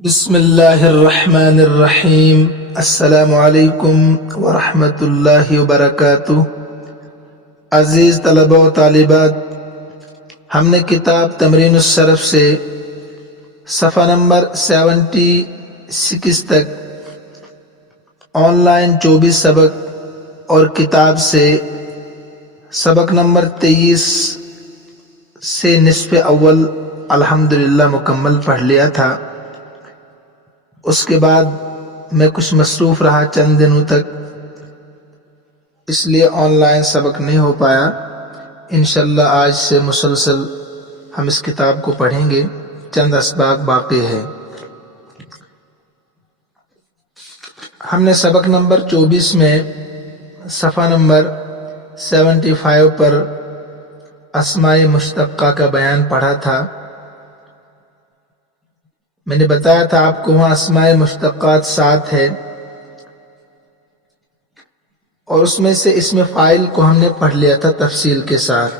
بسم اللہ الرحمن الرحیم۔ السلام علیکم ورحمۃ اللہ وبرکاتہ۔ عزیز طلبہ و طالبات، ہم نے کتاب تمرین الصرف سے صفحہ نمبر 76 تک آن لائن 24 سبق اور کتاب سے سبق نمبر 23 سے نصف اول الحمدللہ مکمل پڑھ لیا تھا۔ اس کے بعد میں کچھ مصروف رہا چند دنوں تک، اس لیے آن لائن سبق نہیں ہو پایا۔ انشاءاللہ آج سے مسلسل ہم اس کتاب کو پڑھیں گے، چند اسباق باقی ہے۔ ہم نے سبق نمبر 24 میں صفحہ نمبر 75 پر اسماء مشتقہ کا بیان پڑھا تھا۔ میں نے بتایا تھا آپ کو وہاں اسماء مشتقات 7 ہے، اور اس میں سے اسم فاعل کو ہم نے پڑھ لیا تھا تفصیل کے ساتھ۔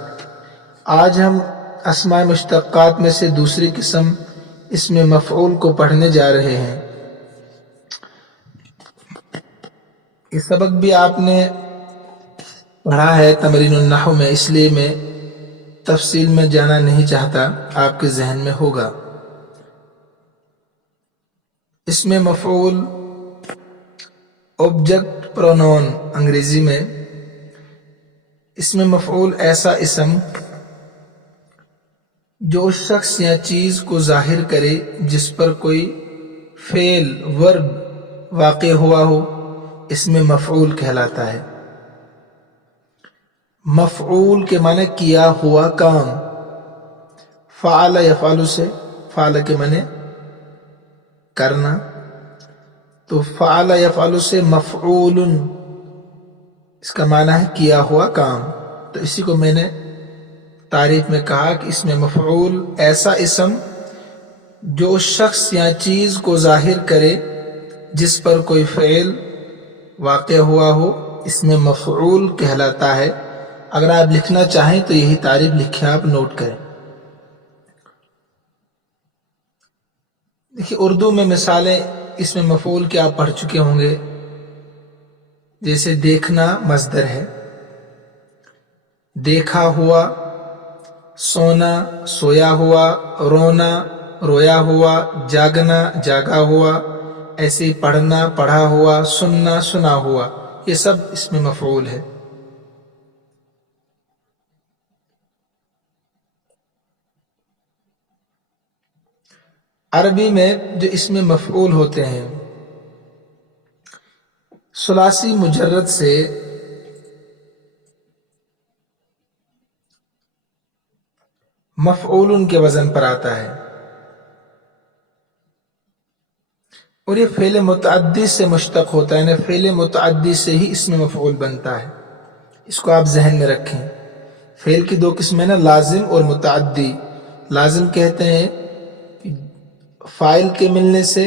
آج ہم اسماء مشتقات میں سے دوسری قسم اسم مفعول کو پڑھنے جا رہے ہیں۔ یہ سبق بھی آپ نے پڑھا ہے تمرین النحو میں، اس لیے میں تفصیل میں جانا نہیں چاہتا، آپ کے ذہن میں ہوگا۔ اسم مفعول آبجیکٹ پرونون انگریزی میں۔ اسم مفعول ایسا اسم جو اس شخص یا چیز کو ظاہر کرے جس پر کوئی فعل ورب واقع ہوا ہو، اسم مفعول کہلاتا ہے۔ مفعول کے معنی کیا ہوا کام۔ فعل یفعل سے، فعل کے معنی کرنا، تو فعل یفعل سے مفعول، اس کا معنی ہے کیا ہوا کام۔ تو اسی کو میں نے تعریف میں کہا کہ اس میں مفعول ایسا اسم جو اس شخص یا چیز کو ظاہر کرے جس پر کوئی فعل واقع ہوا ہو، اس میں مفعول کہلاتا ہے۔ اگر آپ لکھنا چاہیں تو یہی تعریف لکھیں، آپ نوٹ کریں۔ دیکھیے اردو میں مثالیں اس میں مفعول کے آپ پڑھ چکے ہوں گے، جیسے دیکھنا مصدر ہے، دیکھا ہوا، سونا سویا ہوا، رونا رویا ہوا، جاگنا جاگا ہوا، ایسے ہی پڑھنا پڑھا ہوا، سننا سنا ہوا، یہ سب اس میں مفعول ہے۔ عربی میں جو اسم مفعول ہوتے ہیں ثلاثی مجرد سے مفعول کے وزن پر آتا ہے، اور یہ فعل متعدی سے مشتق ہوتا ہے، یعنی فعل متعدی سے ہی اسم مفعول بنتا ہے۔ اس کو آپ ذہن میں رکھیں۔ فعل کی دو قسمیں نا، لازم اور متعدی۔ لازم کہتے ہیں فاعل کے ملنے سے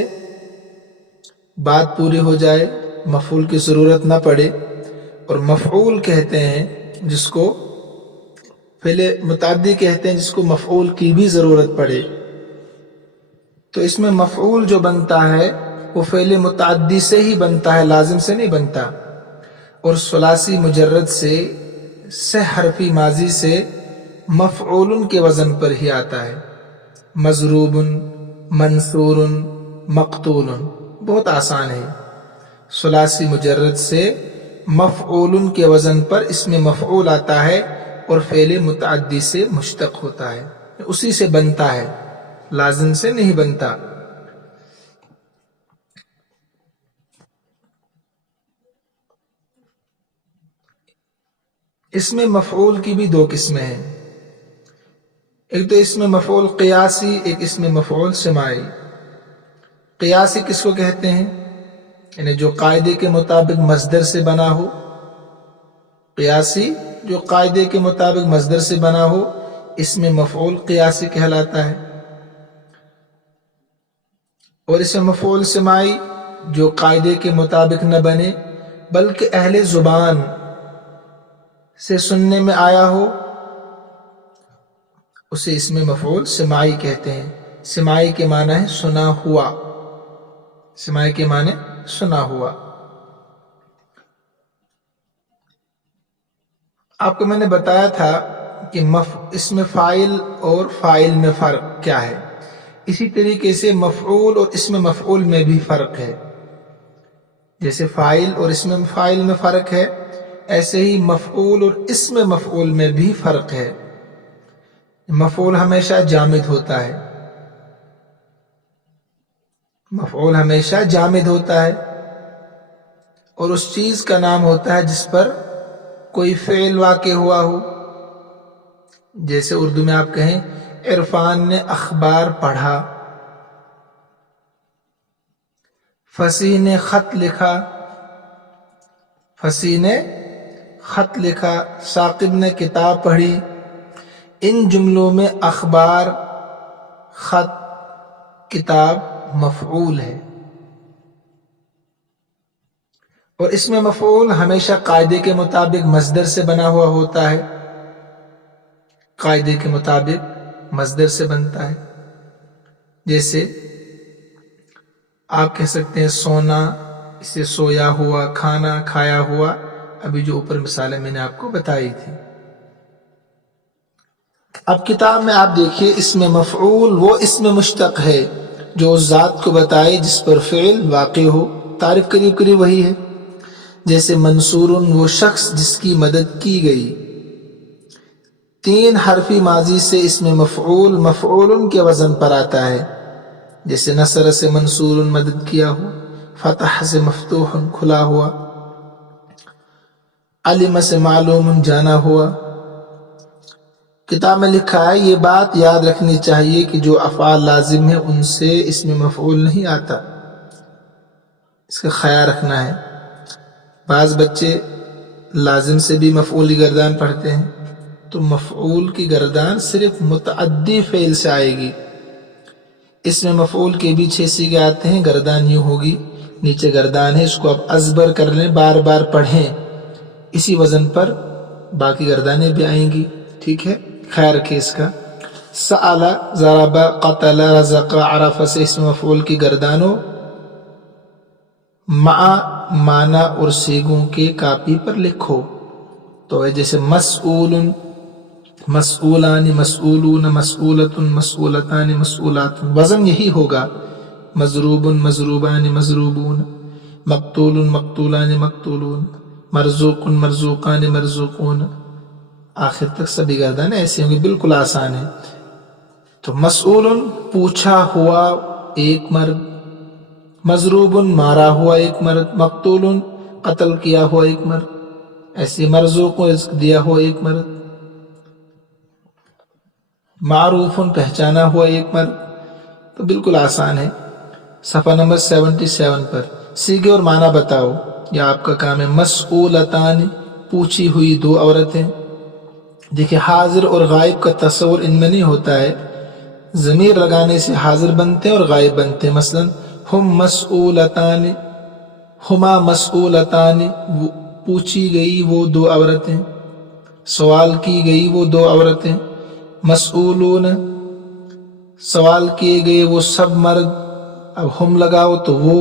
بات پوری ہو جائے، مفعول کی ضرورت نہ پڑے، اور مفعول کہتے ہیں جس کو فعل متعدی کہتے ہیں جس کو مفعول کی بھی ضرورت پڑے۔ تو اس میں مفعول جو بنتا ہے وہ فعل متعدی سے ہی بنتا ہے، لازم سے نہیں بنتا، اور ثلاثی مجرد سے سہ حرفی ماضی سے مفعول کے وزن پر ہی آتا ہے۔ مضروب، منصور، مقتول، بہت آسان ہے۔ ثلاثی مجرد سے مفعول کے وزن پر اس میں مفعول آتا ہے اور فعل متعدی سے مشتق ہوتا ہے، اسی سے بنتا ہے، لازم سے نہیں بنتا۔ اس میں مفعول کی بھی دو قسمیں ہیں، ایک تو اس میں مفعول قیاسی، ایک اس میں مفعول سماعی۔ قیاسی کس کو کہتے ہیں؟ یعنی جو قاعدے کے مطابق مصدر سے بنا ہو۔ قیاسی جو قاعدے کے مطابق مصدر سے بنا ہو، اس میں مفعول قیاسی کہلاتا ہے۔ اور اس میں مفعول سماعی جو قاعدے کے مطابق نہ بنے بلکہ اہل زبان سے سننے میں آیا ہو، اسے اس میں مفعول سماعی کہتے ہیں۔ سماعی کے معنی ہے سنا ہوا، سماع کے معنی سنا ہوا. آپ کو میں نے بتایا تھا کہ اسم فاعل اور فاعل میں فرق کیا ہے. اسی طریقے سے مفعول اور اسم مفعول میں بھی فرق ہے. جیسے فاعل اور اسم فاعل میں فرق ہے، ایسے ہی مفعول اور اسم مفعول میں بھی فرق ہے. مفعول ہمیشہ جامد ہوتا ہے، مفعول ہمیشہ جامد ہوتا ہے اور اس چیز کا نام ہوتا ہے جس پر کوئی فعل واقع ہوا ہو. جیسے اردو میں آپ کہیں عرفان نے اخبار پڑھا، فصیح نے خط لکھا، فصیح نے خط لکھا، ثاقب نے کتاب پڑھی. ان جملوں میں اخبار، خط، کتاب مفعول ہے. اور اس میں مفعول ہمیشہ قاعدے کے مطابق مصدر سے بنا ہوا ہوتا ہے، قاعدے کے مطابق مصدر سے بنتا ہے. جیسے آپ کہہ سکتے ہیں سونا، اسے سویا ہوا، کھانا کھایا ہوا، ابھی جو اوپر مثالیں میں نے آپ کو بتائی تھی. اب کتاب میں آپ دیکھیے اس میں مفعول وہ اسم مشتق ہے جو اس ذات کو بتائے جس پر فعل واقع ہو. تعریف قریب قریب وہی ہے. جیسے منصور وہ شخص جس کی مدد کی گئی. 3 حرفی ماضی سے اسم مفعول مفعول کے وزن پر آتا ہے. جیسے نصر سے منصور مدد کیا ہو، فتح سے مفتوح کھلا ہوا، علم سے معلوم جانا ہوا. کتاب میں لکھا ہے یہ بات یاد رکھنی چاہیے کہ جو افعال لازم ہیں ان سے اسم مفعول نہیں آتا، اس کا خیال رکھنا ہے. بعض بچے لازم سے بھی مفعول کی گردان پڑھتے ہیں، تو مفعول کی گردان صرف متعدی فعل سے آئے گی. اس میں مفعول کے بھی 6 صیغے آتے ہیں. گردان یوں ہوگی، نیچے گردان ہے، اس کو آپ ازبر کر لیں، بار بار پڑھیں، اسی وزن پر باقی گردانیں بھی آئیں گی. ٹھیک ہے، خیال رکھیں اس کا. سأل، ضرب، قتل، رزق، عرف سے اسم مفعول کی گردانوں مع معنی اور صیغوں کے کاپی پر لکھو. تو جیسے مسئول، مسئولان، مسئولون، مسئولۃ، مسئولتان، مسئولات، وزن یہی ہوگا. مضروب، مضروبان، مضروبون، مقتول، مقتولان، مقتولون، مرزوق، مرزوقان، مرزوقون، آخر تک سبھی گردانیں ایسے ہوں گی. بالکل آسان ہے. تو مسئول پوچھا ہوا ایک مرد، مضروب مارا ہوا ایک مرد، مقتول قتل کیا ہوا ایک مرد، ایسے مرزوق رزق دیا ہوا ایک مرد، معروف پہچانا ہوا ایک مرد. تو بالکل آسان ہے. صفحہ نمبر 77 پر صیغے اور معنی بتاؤ، یہ آپ کا کام ہے. مسئولتان پوچھی ہوئی 2 عورتیں. دیکھیں حاضر اور غائب کا تصور ان میں نہیں ہوتا ہے. ضمیر لگانے سے حاضر بنتے ہیں اور غائب بنتے ہیں. مثلا ہم مسئولتان، ہما مسئولتان، پوچھی گئی وہ 2 عورتیں، سوال کی گئی وہ 2 عورتیں. مسئولون سوال کیے گئے وہ سب مرد. اب ہم لگاؤ تو وہ،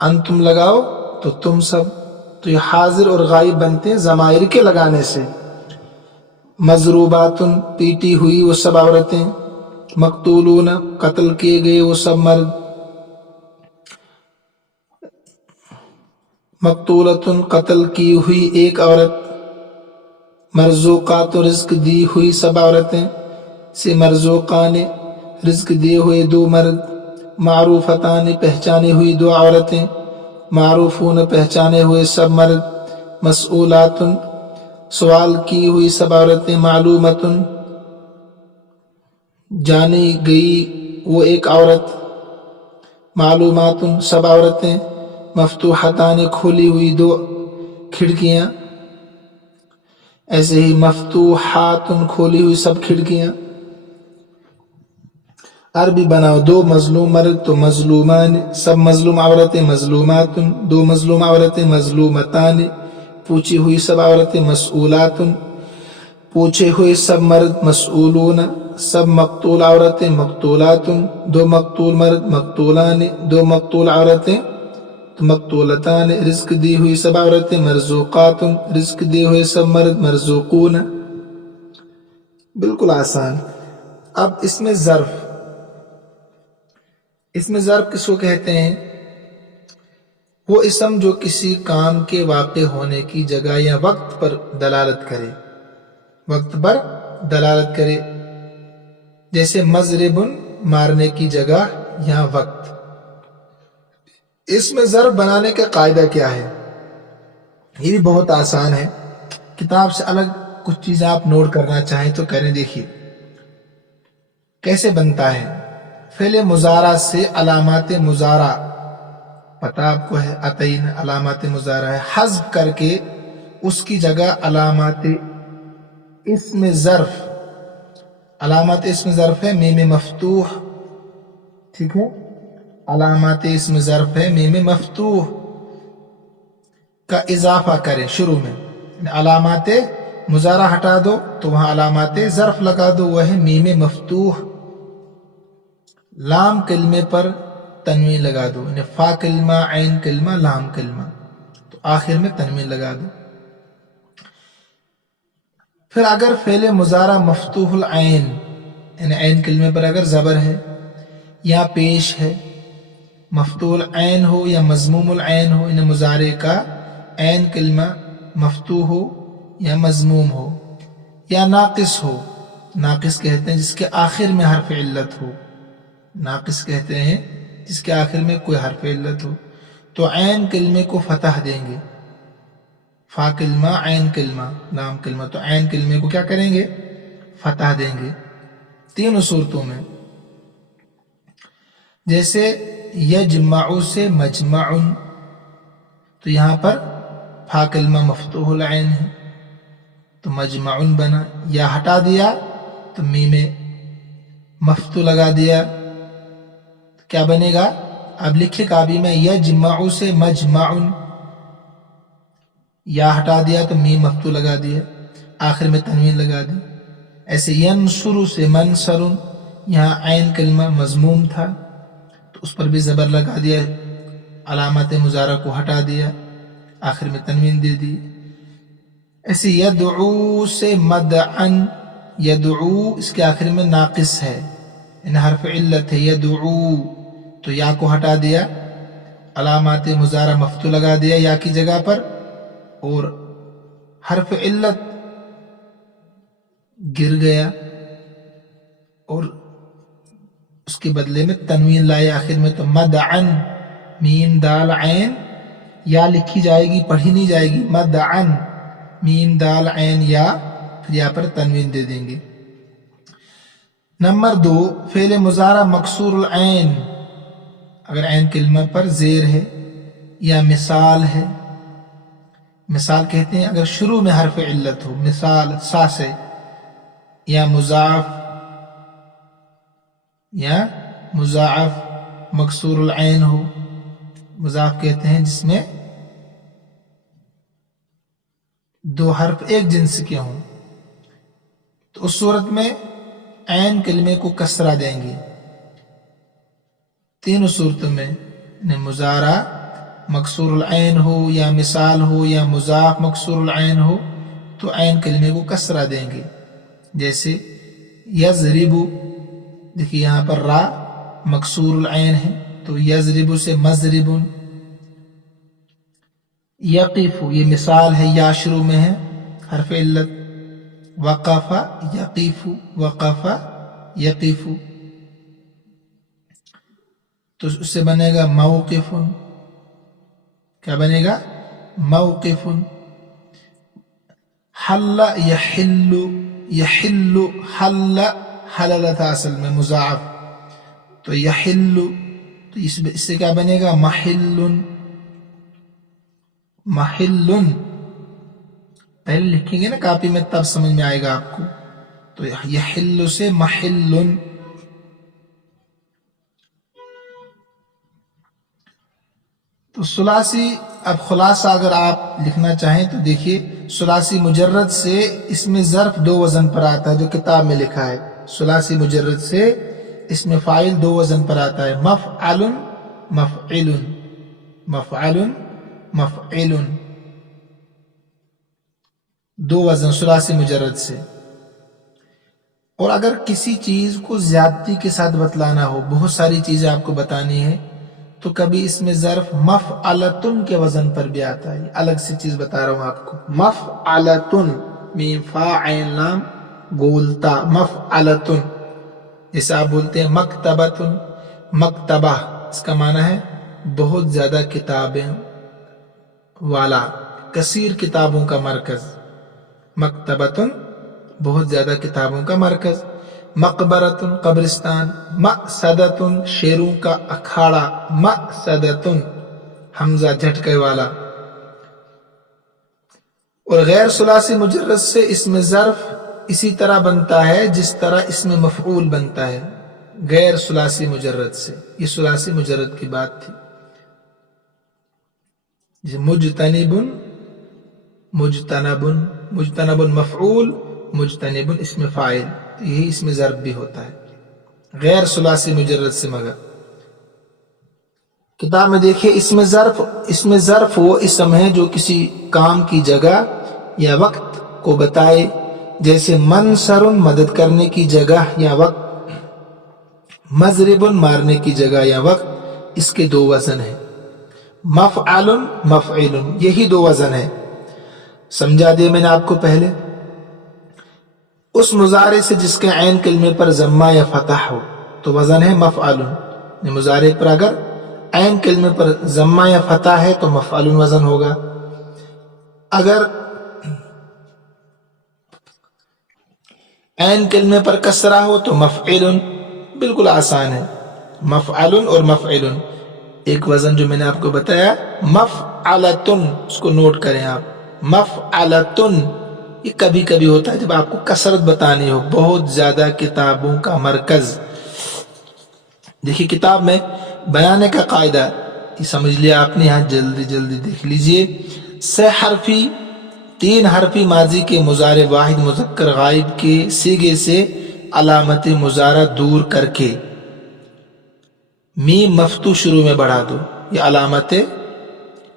انتم لگاؤ تو تم سب. تو یہ حاضر اور غائب بنتے ہیں ضمائر کے لگانے سے. مضروبات پیٹی ہوئی وہ سب عورتیں، مقتولون قتل کیے گئے وہ سب مرد، مقتولۃ قتل کی ہوئی ایک عورت، مرزوقات رزق دی ہوئی سب عورتیں سے مرزوقان رزق دیے ہوئے 2 مرد، معروفتان پہچانے ہوئی 2 عورتیں، معروفون پہچانے ہوئے سب مرد، مسئولات سوال کی ہوئی سب عورتیں، معلومات جانی گئی وہ ایک عورت، معلومات سب عورتیں، مفتوحتان کھولی ہوئی 2 کھڑکیاں، ایسے ہی مفتوحات کھولی ہوئی سب کھڑکیاں. عربی بناؤ. 2 مظلوم مرد تو مظلومان سب مظلوم عورتیں، مظلومات 2 مظلوم عورتیں، مظلومتان پوچھی ہوئی سب عورتیں، مسئولات پوچھے ہوئے سب مرد مسئولون، سب مقتول عورتیں مقتولاتن، دو مقتول مرد مقتولان، دو مقتول عورتیں تو مقتولتان، رزق دی ہوئی سب عورتیں مرزوقاتن، رزق دی ہوئے سب مرد مرزوقون. بالکل آسان. اب اس میں ظرف کس کو کہتے ہیں؟ وہ اسم جو کسی کام کے واقع ہونے کی جگہ یا وقت پر دلالت کرے، جیسے مضربن مارنے کی جگہ یا وقت. اس میں ظرف بنانے کا قاعدہ کیا ہے؟ یہ بھی بہت آسان ہے. کتاب سے الگ کچھ چیزیں آپ نوٹ کرنا چاہیں تو کریں. دیکھیے کیسے بنتا ہے. فعل مضارع سے علامات مضارع، پتہ آپ کو ہے اتین علامات مضارع ہے، حذف کر کے اس کی جگہ علامات اسم ظرف، علامات اسم ظرف ہے میم مفتوح. ٹھیک ہے، علامات اسم ظرف ہے میم مفتوح کا اضافہ کریں شروع میں. علامات مضارع ہٹا دو تو وہاں علامات ظرف لگا دو، وہ ہے میم مفتوح. لام کلمے پر تنوین لگا دو، یعنی فا کلمہ، عین کلمہ، لام کلمہ، تو آخر میں تنوین لگا دو. پھر اگر فعل مضارع مفتوح العین، یعنی عین کلمے پر اگر زبر ہے یا پیش ہے، مفتوح العین ہو یا مضموم العین ہو، یعنی مضارع کا عین کلمہ مفتوح ہو یا مضموم ہو، یا ناقص ہو. ناقص کہتے ہیں جس کے آخر میں حرف علت ہو، ناقص کہتے ہیں جس کے آخر میں کوئی حرف علت ہو، تو عین کلمے کو فتح دیں گے. فا کلمہ، عین کلمہ، لام کلمہ، تو عین کلمے کو کیا کریں گے؟ فتح دیں گے. تینوں صورتوں میں، جیسے یجمع سے مجمع، تو یہاں پر فا کلمہ مفتوح العین ہے تو مجمع بنا، یا ہٹا دیا تو میم مفتوح لگا دیا تو کیا بنے گا؟ اب لکھے کاپی میں یجمع سے مجمع، یا ہٹا دیا تو میم مفتوح لگا دیا، آخر میں تنوین لگا دی. ایسے ینصر سے منصر، یہاں عین کلمہ مضموم تھا تو اس پر بھی زبر لگا دیا، علامات مضارع کو ہٹا دیا، آخر میں تنوین دے دی. ایسے یدعو سے مدعن، یدعو اس کے آخر میں ناقص ہے، ان حرف علت ہے، یدعو تو یا کو ہٹا دیا، علامات مضارع مفتوح لگا دیا یا کی جگہ پر، اور حرف علت گر گیا اور اس کے بدلے میں تنوین لائے آخر میں، تو مدعن، میم دال عین، یا لکھی جائے گی پڑھی نہیں جائے گی، مدعن میم دال عین یا، پھر یہاں پر تنوین دے دیں گے. نمبر 2، فعل مضارع مکسور العین، اگر عین کلمہ پر زیر ہے یا مثال ہے. مثال کہتے ہیں اگر شروع میں حرف علت ہو، مثال سا سے، یا مضاعف مکسور العین ہو. مضاعف کہتے ہیں جس میں دو حرف ایک جنس کے ہوں، تو اس صورت میں عین کلمے کو کسرہ دیں گے. تینوں صورتوں میں، مضارع مکسور العین ہو یا مثال ہو یا مضاعف مکسور العین ہو تو عین کلمے کو کسرہ دیں گے. جیسے یضرب، دیکھیے یہاں پر را مکسور العین ہے تو یضرب سے مضرب. یقف، یہ مثال ہے، یا شروع میں ہے حرف علت. وقف یقیف، وقف یقیف، تو اس سے بنے گا موقف. کیا بنے گا؟ موقف. حل یحل، یحل، حل حلل تھا اصل میں مضاعف، تو یحل، تو اس سے کیا بنے گا؟ محل. محل پہلے لکھیں گے نا کاپی میں تب سمجھ میں آئے گا آپ کو. تو یحل سے محل. تو ثلاثی اب خلاصہ اگر آپ لکھنا چاہیں تو دیکھیے ثلاثی مجرد سے اس میں ظرف دو وزن پر آتا ہے جو کتاب میں لکھا ہے. ثلاثی مجرد سے اس میں فاعل دو وزن پر آتا ہے مفعل مفعل مفعل مفعل دو وزن ثلاثی مجرد سے. اور اگر کسی چیز کو زیادتی کے ساتھ بتلانا ہو بہت ساری چیزیں آپ کو بتانی ہے تو کبھی اس میں ظرف مفعلتن کے وزن پر بھی آتا ہے. الگ سے چیز بتا رہا ہوں آپ کو مفعلتن میم فا عین لام گولتا مفعلتن. جیسے آپ بولتے ہیں مکتبتن مکتبہ اس کا معنی ہے بہت زیادہ کتابیں والا کثیر کتابوں کا مرکز. مکتبتن بہت زیادہ کتابوں کا مرکز. مقبرتن قبرستان. مأسدتن شیروں کا اکھاڑا. مأسدتن حمزہ جھٹکے والا. اور غیر ثلاثی مجرد سے اس میں ظرف اسی طرح بنتا ہے جس طرح اس میں مفعول بنتا ہے غیر ثلاثی مجرد سے. یہ ثلاثی مجرد کی بات تھی. جیسے مجتنبن مجتنبن مجتنبن مفعول مجتنب اس میں فاعل. یہی اس میں ضرب بھی ہوتا ہے غیر ثلاثی مجرد سے. مگر کتاب میں دیکھیں اس میں ظرف وہ اسم ہے جو کسی کام کی جگہ یا وقت کو بتائے. جیسے منصر مدد کرنے کی جگہ یا وقت. مضرب مارنے کی جگہ یا وقت. اس کے دو وزن ہیں مفعل مفعل. یہی دو وزن ہے. سمجھا دیا میں نے آپ کو پہلے. اس مضارع سے جس کے عین کلمے پر ضمہ یا فتح ہو تو وزن ہے مفعل. مضارع پر اگر عین کلمے پر ضمہ یا فتح ہے تو مفعل وزن ہوگا. اگر عین کلمے پر کسرہ ہو تو مفعل. بالکل آسان ہے مفعل اور مفعل. ایک وزن جو میں نے آپ کو بتایا مفعلتن اس کو نوٹ کریں آپ. مفعلتن یہ کبھی کبھی ہوتا ہے جب آپ کو کثرت بتانی ہو بہت زیادہ کتابوں کا مرکز. دیکھیے کتاب میں بیانے کا قاعدہ یہ سمجھ لیا آپ نے. یہاں جلدی جلدی دیکھ لیجئے. سہ حرفی تین حرفی ماضی کے مضارع واحد مذکر غائب کے صیغے سے علامت مضارع دور کر کے میم مفتوح شروع میں بڑھا دو. یہ علامت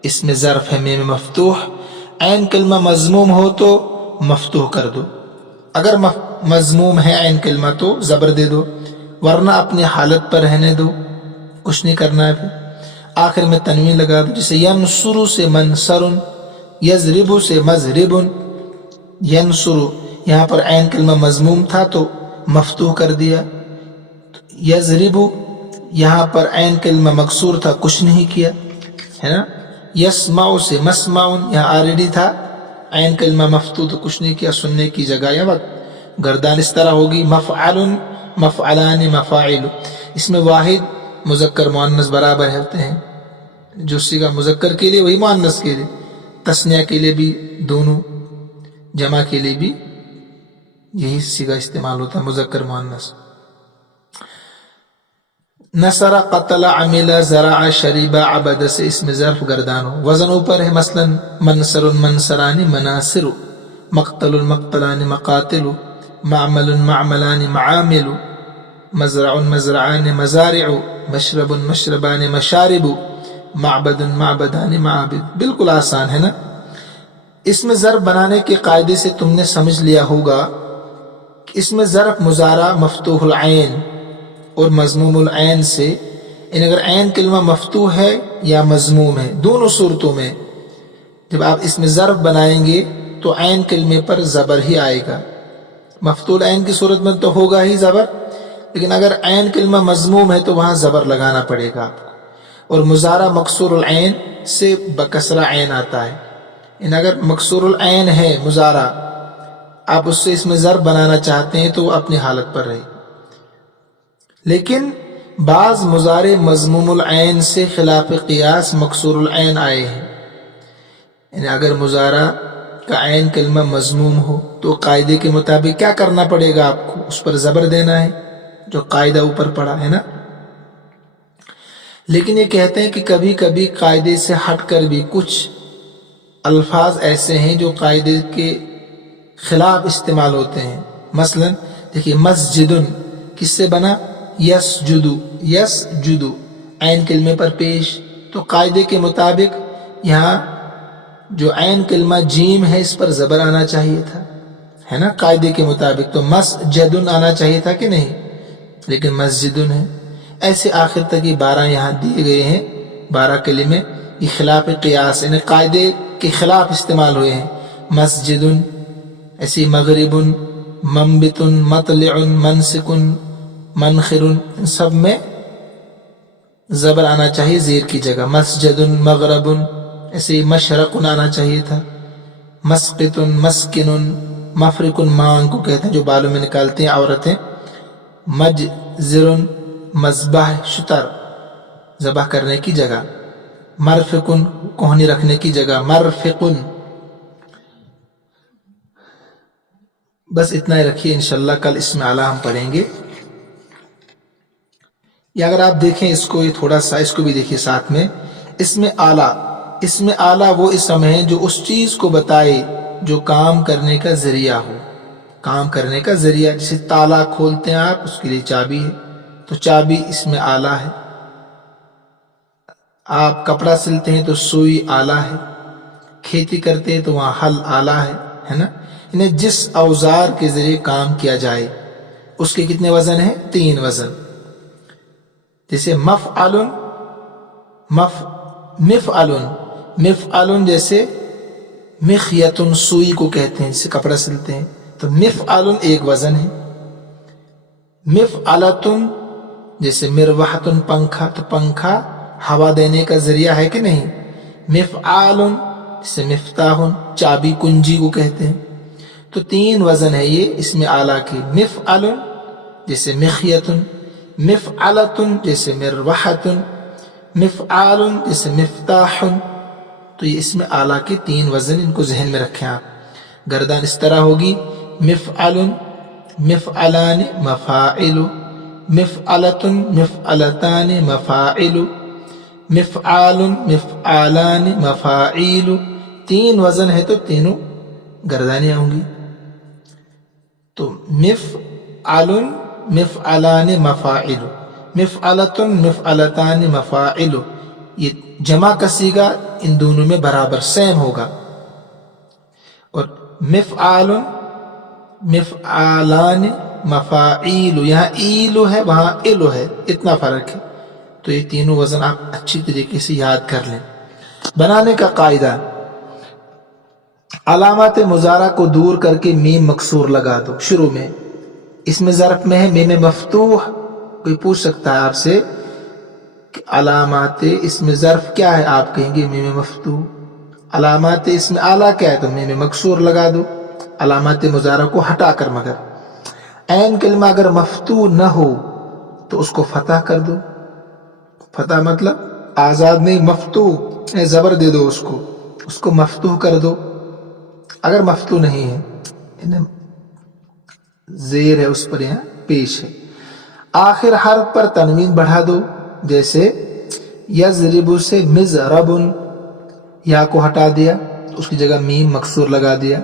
اس میں ظرف ہے میم مفتوح. عین کلمہ مضموم ہو تو مفتوح کر دو. اگر مضموم ہے عین کلمہ تو زبر دے دو ورنہ اپنی حالت پر رہنے دو کچھ نہیں کرنا ہے. پھر آخر میں تنوین لگا دو. جیسے ینصر سے منصر. یضرب سے مضرب. ینصر یہاں پر عین کلمہ مضموم تھا تو مفتوح کر دیا. یضرب یہاں پر عین کلمہ مکسور تھا کچھ نہیں کیا ہے نا. یسمع سے مسمع یہاں آلریڈی تھا عین کلمہ مفتوح تو کچھ نہیں کیا سننے کی جگہ یا وقت. گردان اس طرح ہوگی مفعل مفعلان مفاعل. اس میں واحد مذکر مؤنث برابر ہوتے ہیں. جو صیغہ مذکر کے لیے وہی مؤنث کے لیے. تثنیہ کے لیے بھی دونوں جمع کے لیے بھی یہی صیغہ استعمال ہوتا ہے مذکر مؤنث. نصر قتل عمل زرع شریب عبد سے اس میں ظرف گردان ہو. وزن اوپر ہے مثلا منصر منصران مناصر. مقتل مقتلان مقاتل. معمل معملان معامل. مزرع مزرعان مزارع. مشرب مشربان مشارب. معبد معبدان معابد. بالکل آسان ہے نا. اس میں ظرف بنانے کے قاعدے سے تم نے سمجھ لیا ہوگا کہ اس میں ظرف مضارع مفتوح العین اور مضموم العین سے اگر عین کلمہ مفتوح ہے یا مضموم ہے دونوں صورتوں میں جب آپ اس میں ظرف بنائیں گے تو عین کلمے پر زبر ہی آئے گا. مفتوح العین کی صورت میں تو ہوگا ہی زبر لیکن اگر عین کلمہ مضموم ہے تو وہاں زبر لگانا پڑے گا آپ کو. اور مضارع مکسور العین سے بکسرہ عین آتا ہے. اگر مکسور العین ہے مضارع آپ اس سے اس میں ضرب بنانا چاہتے ہیں تو وہ اپنی حالت پر رہے. لیکن بعض مضارع مضموم العین سے خلاف قیاس مکسور العین آئے ہیں. یعنی اگر مضارع کا عین کلمہ مضموم ہو تو قاعدے کے مطابق کیا کرنا پڑے گا آپ کو؟ اس پر زبر دینا ہے جو قاعدہ اوپر پڑا ہے نا. لیکن یہ کہتے ہیں کہ کبھی کبھی قاعدے سے ہٹ کر بھی کچھ الفاظ ایسے ہیں جو قاعدے کے خلاف استعمال ہوتے ہیں. مثلا دیکھیے مسجدن کس سے بنا؟ یسجدو، یسجدو عین کلمے پر پیش. تو قاعدے کے مطابق یہاں جو عین کلمہ جیم ہے اس پر زبر آنا چاہیے تھا، ہے نا، قاعدے کے مطابق تو مسجدن آنا چاہیے تھا کہ نہیں، لیکن مسجدن ہے. ایسے آخر تک یہ 12 یہاں دیے گئے ہیں، 12 کلمے یہ خلاف قیاس یعنی قاعدے کے خلاف استعمال ہوئے ہیں. مسجدن، ایسی مغربن، منبتن، مطلع، منسکن، منخرن، ان سب میں زبر آنا چاہیے زیر کی جگہ. مسجدن، مغربن، ایسے مشرقن آنا چاہیے تھا. مسقطن، مسکنن، مفرقن مانگ کو کہتے ہیں جو بالوں میں نکالتے ہیں عورتیں. مجزرن، مذبح شتر ذبح کرنے کی جگہ. مرفقن کوہنی رکھنے کی جگہ. مرفقن. بس اتنا ہی رکھیے، انشاءاللہ کل اسم اعلیٰ ہم پڑھیں گے. یا اگر آپ دیکھیں اس کو، یہ تھوڑا سا اس کو بھی دیکھیے ساتھ میں. اسم اعلیٰ، اسم اعلیٰ وہ اسم ہے جو اس چیز کو بتائے جو کام کرنے کا ذریعہ ہو. کام کرنے کا ذریعہ، جیسے تالا کھولتے ہیں آپ، اس کے لیے چابی ہے، تو چابی اسم اعلیٰ ہے. آپ کپڑا سلتے ہیں تو سوئی اعلیٰ ہے. کھیتی کرتے ہیں تو وہاں ہل اعلیٰ ہے نا. انہیں جس اوزار کے ذریعے کام کیا جائے اس کے کتنے وزن ہیں؟ 3 وزن. جیسے مفعلن، مفعلن، مفعلن جیسے مخیتن سوئی کو کہتے ہیں جسے کپڑا سلتے ہیں، تو مفعلن ایک وزن ہے. مفعلتن جیسے مروحتن پنکھا، تو پنکھا ہوا دینے کا ذریعہ ہے کہ نہیں. مفعالن جیسے مفتاحن چابی کنجی کو کہتے ہیں. تو 3 وزن ہے یہ اسم اعلیٰ کی. مفعلن جیسے مخیتن، مفعلتن جیسے مروحتن، مفعالن جیسے مفتاحن. تو یہ اسم اعلیٰ کے 3 وزن، ان کو ذہن میں رکھیں آپ. گردان اس طرح ہوگی مفعلن، مفعلان، مفاعل، مفعلتن، مفعلتان، مفاعل، مفعال، مفعالان، مفاعیل. 3 وزن ہے تو تینوں گردانیں ہوں گی. تو مفعل، مفعلان، مفاعل، مفعلتن، مفعلتان، مفاعل. یہ جمع کا صیغہ ان دونوں میں برابر سیم ہوگا. اور مفعال، مفعالان، مفاعیل، یہاں ایلو ہے وہاں ایلو ہے، اتنا فرق ہے. تو یہ تینوں وزن آپ اچھی طریقے سے یاد کر لیں. بنانے کا قاعدہ، علامات مضارع کو دور کر کے میم مکسور لگا دو شروع میں. اس میں ظرف میں ہے میم مفتوح. کوئی پوچھ سکتا ہے آپ سے کہ علامات اس میں ظرف کیا ہے، آپ کہیں گے میم مفتوح. علامات اس میں اعلیٰ کیا ہے، تو میم مکسور لگا دو علامات مضارع کو ہٹا کر. مگر عین کلمہ اگر مفتوح نہ ہو تو اس کو فتح کر دو. فتح مطلب آزاد نہیں، مفتوح زبر دے دو اس کو مفتوح کر دو. اگر مفتوح نہیں ہے، زیر ہے اس پر یہاں پیش ہے. آخر حرف پر تنوین بڑھا دو، جیسے یضرب سے مضربن، یا کو ہٹا دیا اس کی جگہ میم مکسور لگا دیا.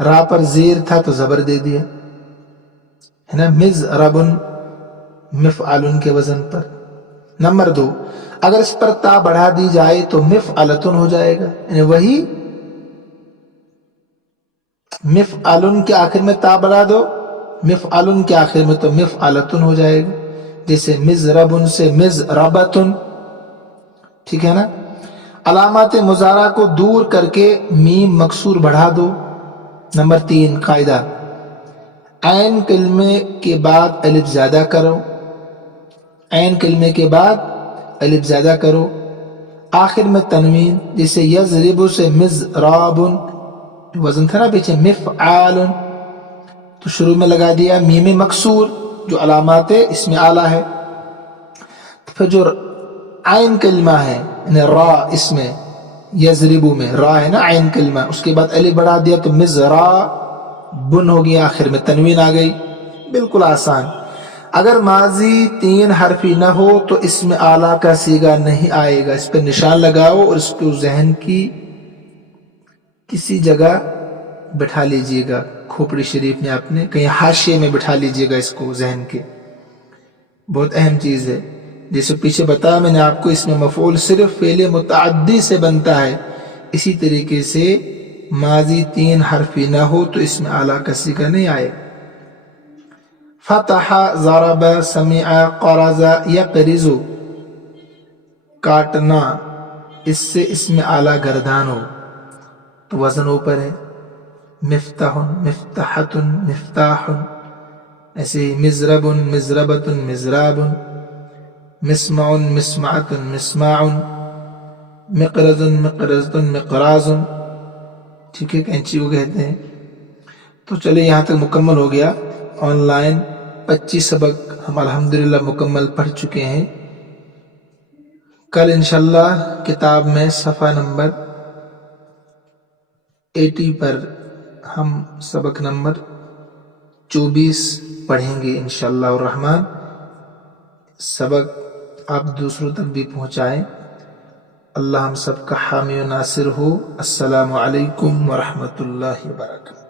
را پر زیر تھا تو زبر دے دیا، ہے نا. مضربن مفعلن کے وزن پر. نمبر 2، اگر اس پر تا بڑھا دی جائے تو مفعلتن ہو جائے گا، یعنی وہی مفعلن کے آخر میں تا بڑھا دو، مفعلن کے آخر میں تو مفعلتن ہو جائے گا. جیسے مضربن سے مضربتن، ٹھیک ہے نا. علامات مضارع کو دور کر کے میم مکسور بڑھا دو. نمبر 3 قاعدہ، عین کلمے کے بعد الف زیادہ کرو. عین کلمے کے بعد الف زیادہ کرو. آخر میں تنوین، جیسے یضرب سے مضرابن، وزن تھا نا پیچھے مفعالن، تو شروع میں لگا دیا میم مکسور جو علامات اسم اعلیٰ ہے. پھر جو عین کلمہ ہے یعنی را، اس میں یضربو میں را ہے نا عین کلمہ، اس کے بعد الف بڑھا دیا تو مضرابن ہو گیا، آخر میں تنوین آ گئی. بالکل آسان. اگر ماضی 3 حرفی نہ ہو تو اس میں اعلیٰ کا صیغہ نہیں آئے گا. اس پہ نشان لگاؤ اور اس کو ذہن کی کسی جگہ بٹھا لیجئے گا. کھوپڑی شریف میں آپ نے کہیں حاشیے میں بٹھا لیجئے گا اس کو ذہن کے. بہت اہم چیز ہے. جیسے پیچھے بتایا میں نے آپ کو اس میں مفعول صرف فعل متعدی سے بنتا ہے. اسی طریقے سے ماضی 3 حرفی نہ ہو تو اس میں اعلیٰ کا صیغہ نہیں آئے. فتح، ضرب، سمع، قرض، یقرض، کاٹنا، اس سے اس میں اعلیٰ گردان ہو تو وزن اوپر ہے. مفتاح، مفتاحۃ، مفتاح، ایسے ہی مزرب، مزربۃ، مزراب، مسمع، مسمعۃ، مسماع، مقرض، مقرضۃ، مقراض. ٹھیک ہے، کینچی کو کہتے ہیں. تو چلے یہاں تک مکمل ہو گیا. آن لائن 25 سبق ہم الحمدللہ مکمل پڑھ چکے ہیں. کل انشاءاللہ کتاب میں صفحہ نمبر 80 پر ہم سبق نمبر 24 پڑھیں گے انشاءاللہ الرحمن. سبق آپ دوسروں تک بھی پہنچائیں. اللہ ہم سب کا حامی و ناصر ہو. السلام علیکم ورحمۃ اللہ وبرکاتہ.